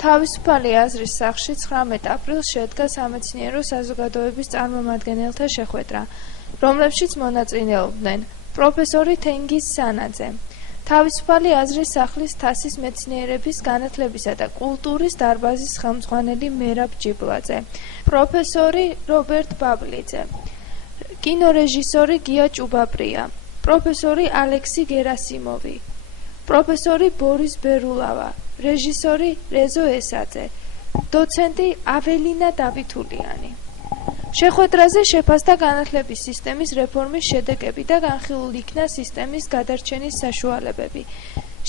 თავისუფალი აზრის სახლში 19 აპრილს შედგა სამეცნიერო საზოგადოების წარმომადგენელთა შეხვედრა, რომლებშიც მონაწილეობდნენ პროფესორი თენგიზ სანაძე, თავისუფალი აზრის სახლის თასის მეცნიერების განათლებისა და კულტურის დარბაზის ხელმძღვანელი მერაბ ჯიბლაძე, პროფესორი რობერტ ბაბლიძე, კინორეჟისორი გია ჭუბაბრია, პროფესორი ალექსი გერასიმოვი, პროფესორი ბორის ბერულავა, რეჟისორი რეზო ესაძე, დოცენტი აველინა დავითულიანი. შეხვედრაზე შეფასდა განათლების სისტემის რეფორმის შედეგები და განხილულ იქნა სისტემის გადარჩენის საშუალებები.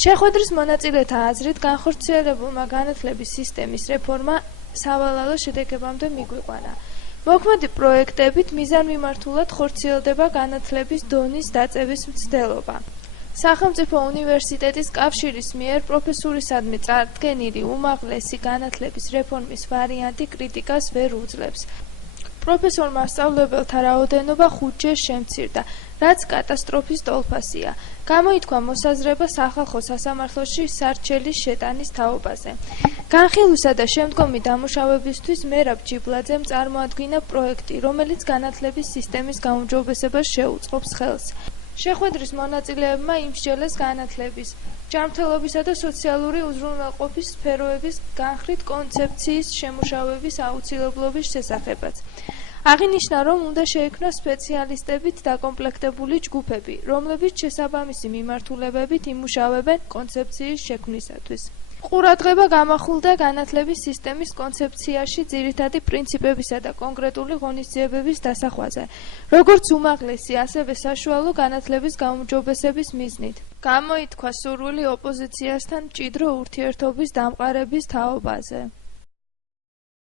შეხვედრის მონაწილეთა აზრით განხორციელებულმა განათლების სისტემის რეფორმა სავალალო შედეგებამდე მიგვიყვანა. მოქმედი პროექტებით მიზანმიმართულად ხორციელდება განათლების დონის დაწევის მცდელობა. სახელმწიფო უნივერსიტეტის კავშირის მიერ პროფესურისადმი წარდგენილი უმაღლესი განათლების რეფორმის ვარიანტი კრიტიკას ვერ უძლებს. პროფესორმა სწავლებელთა რაოდენობა 5-ჯერ შემცირდა, რაც კატასტროფის ტოლფასია. გამოითქვა მოსაზრება სახალხო სასამართლოში სარჩელის შეტანის თაობაზე. განხილვისა და შემდგომი დამუშავებისთვის მერაბ ჯიბლაძემ წარმოადგინა პროექტი, რომელიც განათლების სისტემის გაუმჯობესებას შეუწყობს ხელს. შეხვედრის მონაწილეებმა იმსჯელეს განათლების, ჯანმრთელობისა და სოციალური უზრუნველყოფის სფეროების განხრით კონცეფციის შემუშავების აუცილებლობის შესახებაც. აღინიშნა, რომ უნდა შეიქმნას სპეციალისტებით დაკომპლექტებული ჯგუფები, რომლებიც შესაბამისი მიმართულებებით იმუშავებენ კონცეფციის შექმნისათვის. ყურადღება გამახვილდა განათლების სისტემის კონცეფციაში ძირითადი პრინციპებისა და კონკრეტული ღონისძიებების დასახვაზე, როგორც უმაღლესი, ასევე საშუალო განათლების გაუმჯობესების მიზნით. გამოითქვა სურვილი ოპოზიციასთან მჭიდრო ურთიერთობის დამყარების თაობაზე.